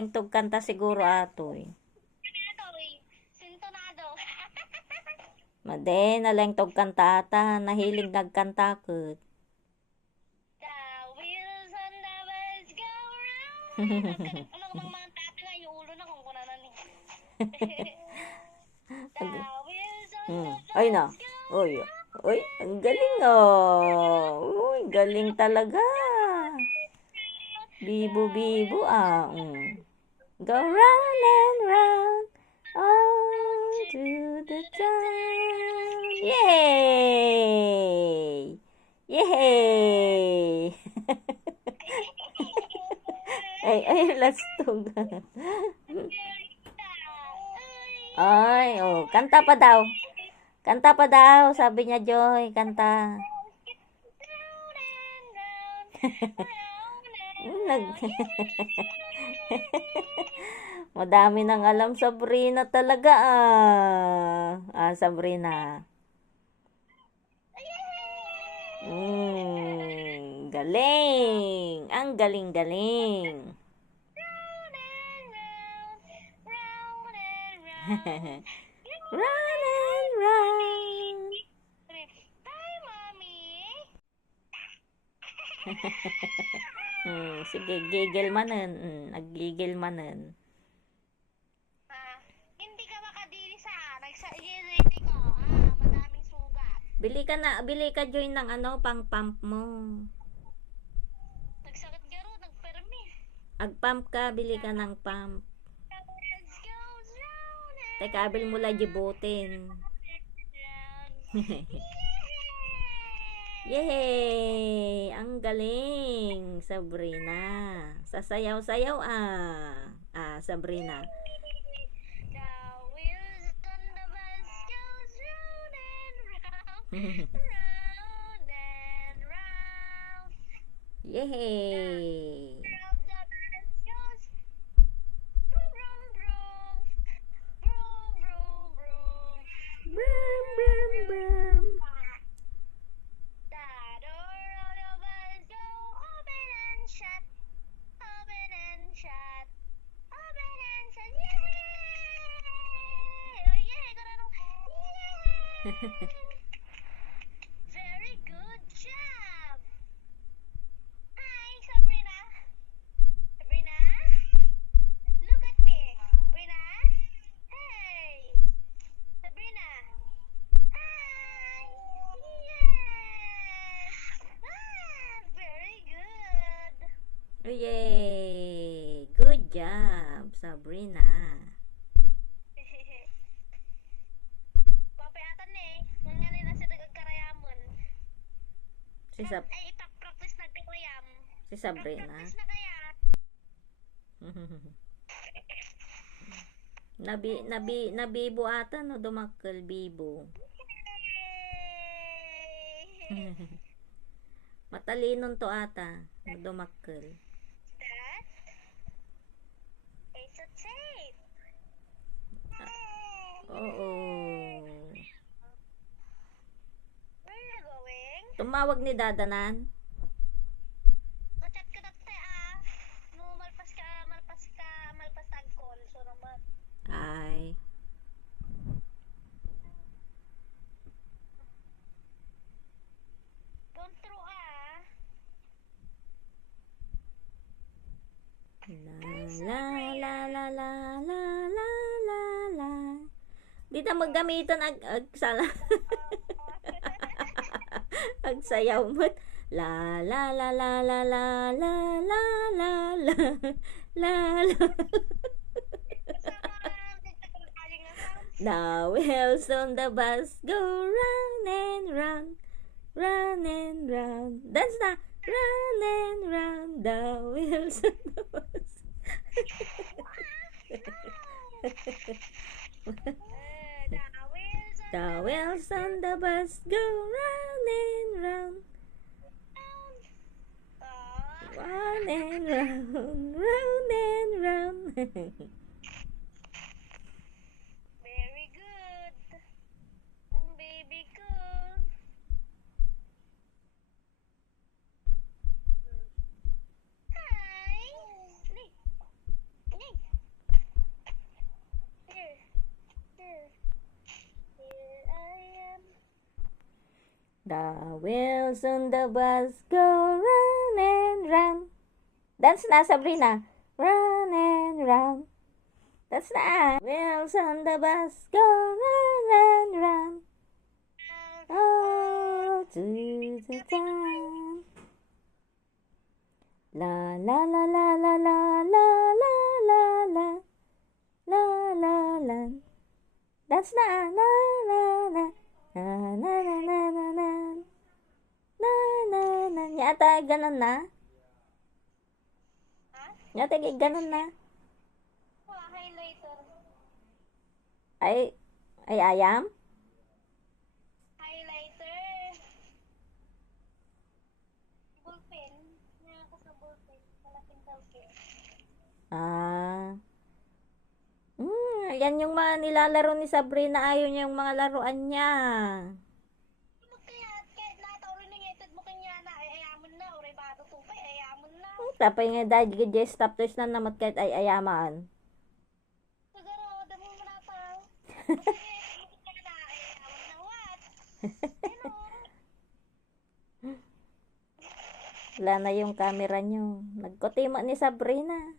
nalengtog kanta siguro atoy. Sintonado. Made, nalengtog kanta ata. Nahiling nagkanta ket. The wheels on the bus go round. Ano ko bang mga tata nga, yung ulo na kung kunanan ni. The wheels on the Ay na. bus go Uy, uy, ang galing oh. Uy, galing talaga. Bibo-bibo ah. Go round and round all through the town. Yay! Yay! ay, lastog. Ay, oh, kanta pa daw. Kanta pa daw, sabi niya Joy, kanta. Nag Madami nang alam Sabrina talaga ah. Sabrina. Galing. Ang galing-galing. Run and run. Hi, Mommy. Sige, gigil manen. Naggigil manen. Hindi ka makadiri sa ready ko. Madaming sugat. Bili ka Joy ng pang-pump mo. Nagsakit garo, nagpermi. Ag-pump ka, bili ka ng pump. Let's go round. Teka, abil mo lang jibutin. Yay! Ang galing, Sabrina. Sasayaw-sayaw Sabrina. The wheels on the bus goes round and round, round and round. Yay! Round the bus goes vroom vroom vroom, vroom vroom vroom. Brum, brum, brum. The door of the bus go open and shut, open and shut, open and shut. Yay! Oh yeah, ganun. Yay! Very good job. Hi, Sabrina. Sabrina, look at me. Sabrina. Hey, Sabrina. Hi. Yes. Very good. Yay! Good job, Sabrina. Papayatan nga nila sa nagkarayaman. Si, Ay, ipapractice na kayam. si Sabrina. Practice na kaya. Nabibo ata no, dumakkel bibo. Yay! Matalinon to ata, no, dumakkel. That is a tape. Oo. Where are you going? Tumawag ni Dadanan. Machat ka dati no, malpas tagkol. So naman. Ay. Don't throw La la la la la la la la. Di na maggamiton sala. Agsayaw mo't la la la la la la la la la la la la. The wheels on the bus go round and round, round and round. Dance na. Round and round the wheels on the bus. The wheels on the bus go round and round, round and round, round and round. Very good. Baby cool. Hi. Ni. The wheels on the bus go round and round. Dance na, Sabrina. Round and round. Dance na. Wheels on the bus go round and round. Oh, to the town. La la la la la la la la la la la la la. Dance na. Na na na. Na na na na na na. Na na na. Yata ganun na. Ha? Yata ganun na. Wala, highlighter. Ay ayam? Highlighter. Ballpen. Nga ako sa ballpen. Malaking ballpen. Yan yung mga nilalaro ni Sabrina. Ayaw niya yung mga laruan niya. Magkayat, kahit natauri na ngayon, mo kanya na, ay ayaman na, oray bato tupay, ayaman na. Tapos nga dahil gajay stop toys na namat kahit ay ayaman. Siguro, damo mo na pa. Kasi, kanya na, ay ayaman na, what? Ano? Wala na yung camera niyo. Nagkutima ni Sabrina.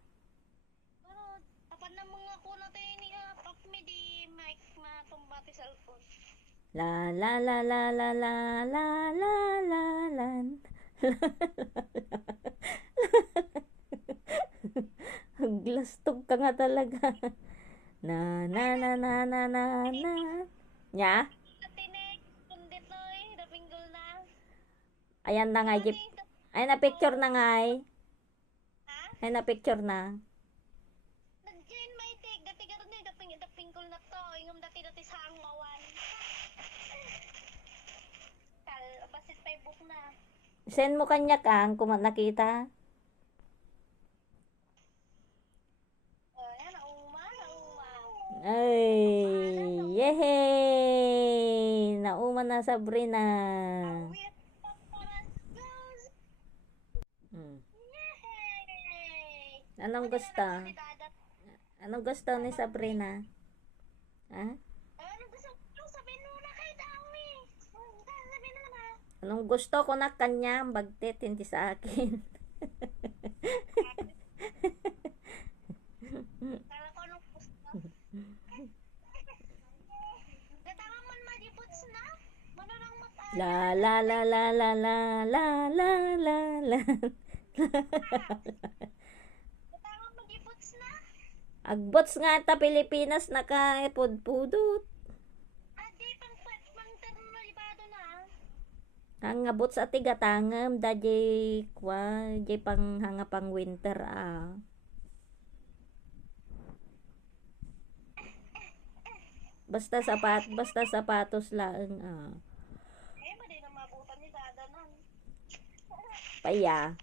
Pero, tapan na mga kuna tayo ni Papmi di mic matumbati cellphone. La la la la la la la la la la. Glastog ka nga talaga. Na na na na na na na. Nya? Natinig, kundit no eh, napinggol na. Ayan na nga, Jeep. Ay na picture na nga ay. Ha? Ay na picture na. Nag-join may tig, dati ka rin eh, dapinggol na to, ingam dati sa angmawan. Kal, basit pa book na. Send mo kanya kang kung nakita. Ayan, nauma. Ay, yehey! Nauman na Sabrina. With Paparas goes. Hmm. Yay! Anong gusto? Anong gusto ni Sabrina? Ha? Ano gusto mo sabihin mo na kay Dami? Sabihin na naman. Anong gusto ko na kanya? Bagtit, hindi sa akin. Kala ko anong gusto. Gatama mo naman iputs na. Manarang mata. La la la la la la la la la la. Gatama mo iputs na. Agbots nga ta Pilipinas nakaipod-pudot. Adi, pang terno libado na. Ang abots at tigatangam da jay kwa jay pang hanga pang winter ah. Basta sapatos lang ah. Eh, ba di na mabutan ni dadanan. Paya.